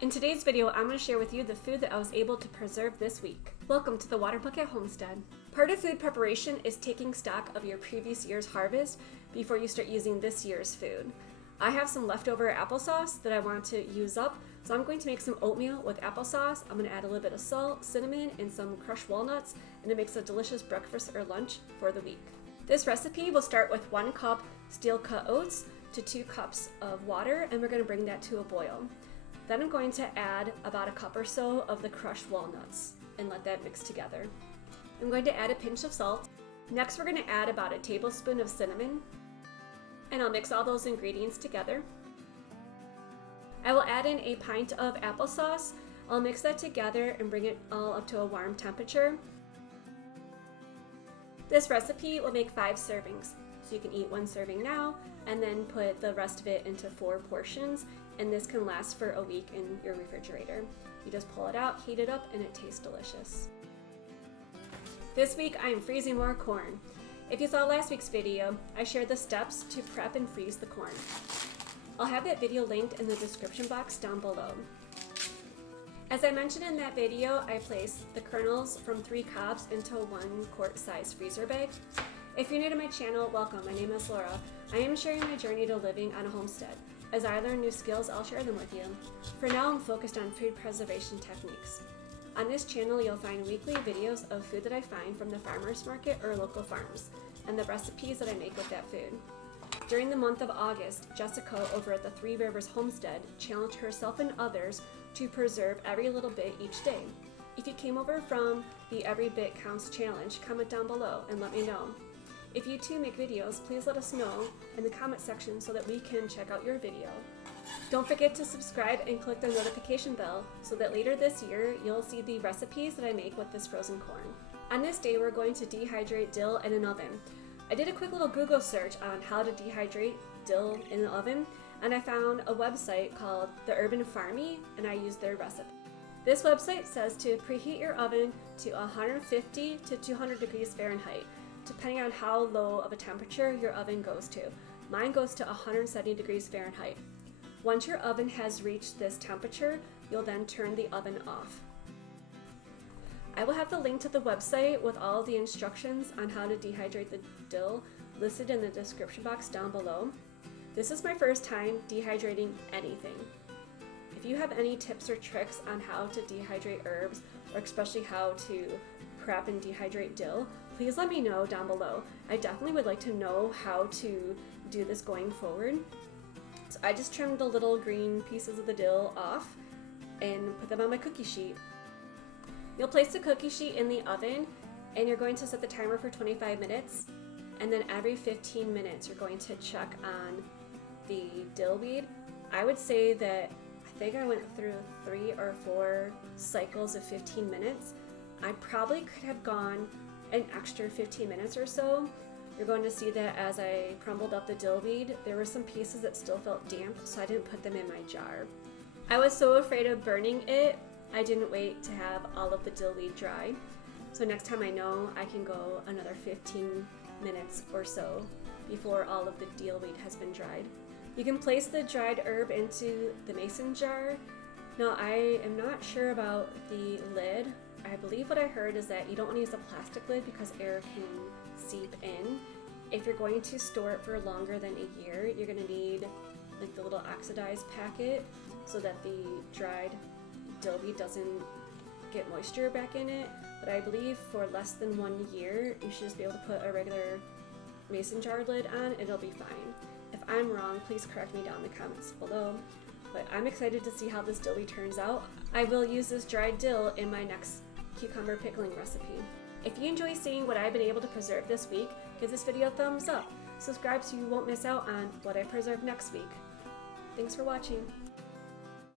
In today's video, I'm going to share with you the food that I was able to preserve this week. Welcome to the Water Bucket Homestead. Part of food preparation is taking stock of your previous year's harvest before you start using this year's food. I have some leftover applesauce that I want to use up, so I'm going to make some oatmeal with applesauce. I'm going to add a little bit of salt, cinnamon, and some crushed walnuts, and it makes a delicious breakfast or lunch for the week. This recipe will start with 1 cup steel cut oats to 2 cups of water, and we're going to bring that to a boil. Then I'm going to add about a cup or so of the crushed walnuts and let that mix together. I'm going to add a pinch of salt. Next, we're going to add about a tablespoon of cinnamon, and I'll mix all those ingredients together. I will add in a pint of applesauce. I'll mix that together and bring it all up to a warm temperature. This recipe will make 5 servings, so you can eat 1 serving now and then put the rest of it into 4 portions, and this can last for a week in your refrigerator. You just pull it out, heat it up, and it tastes delicious. This week I am freezing more corn. If you saw last week's video, I shared the steps to prep and freeze the corn. I'll have that video linked in the description box down below. As I mentioned in that video, I placed the kernels from 3 cobs into a 1 quart size freezer bag. If you're new to my channel, welcome. My name is Laura. I am sharing my journey to living on a homestead. As I learn new skills, I'll share them with you. For now, I'm focused on food preservation techniques. On this channel, you'll find weekly videos of food that I find from the farmer's market or local farms, and the recipes that I make with that food. During the month of August, Jessica over at the Three Rivers Homestead challenged herself and others to preserve every little bit each day. If you came over from the Every Bit Counts Challenge, comment down below and let me know. If you too make videos, please let us know in the comment section so that we can check out your video. Don't forget to subscribe and click the notification bell so that later this year you'll see the recipes that I make with this frozen corn. On this day, we're going to dehydrate dill in an oven. I did a quick little Google search on how to dehydrate dill in an oven, and I found a website called The Urban Farmy, and I used their recipe. This website says to preheat your oven to 150 to 200 degrees Fahrenheit, depending on how low of a temperature your oven goes to. Mine goes to 170 degrees Fahrenheit. Once your oven has reached this temperature, you'll then turn the oven off. I will have the link to the website with all of the instructions on how to dehydrate the dill listed in the description box down below. This is my first time dehydrating anything. If you have any tips or tricks on how to dehydrate herbs, or especially how to prep and dehydrate dill, please let me know down below. I definitely would like to know how to do this going forward. So I just trimmed the little green pieces of the dill off and put them on my cookie sheet. You'll place the cookie sheet in the oven, and you're going to set the timer for 25 minutes, and then every 15 minutes you're going to check on the dill weed. I would say that I think I went through 3 or 4 cycles of 15 minutes. I probably could have gone an extra 15 minutes or so. You're going to see that as I crumbled up the dill weed, there were some pieces that still felt damp, so I didn't put them in my jar. I was so afraid of burning it, I didn't wait to have all of the dill weed dry. So next time I know I can go another 15 minutes or so before all of the dill weed has been dried. You can place the dried herb into the mason jar. Now I am not sure about the lid. I believe what I heard is that you don't want to use a plastic lid because air can seep in. If you're going to store it for longer than a year, you're going to need like the little oxidized packet so that the dried dill weed doesn't get moisture back in it. But I believe for less than 1 year, you should just be able to put a regular mason jar lid on, it'll be fine. If I'm wrong, please correct me down in the comments below. But I'm excited to see how this dill weed turns out. I will use this dried dill in my next cucumber pickling recipe. If you enjoy seeing what I've been able to preserve this week, give this video a thumbs up. Subscribe so you won't miss out on what I preserve next week. Thanks for watching.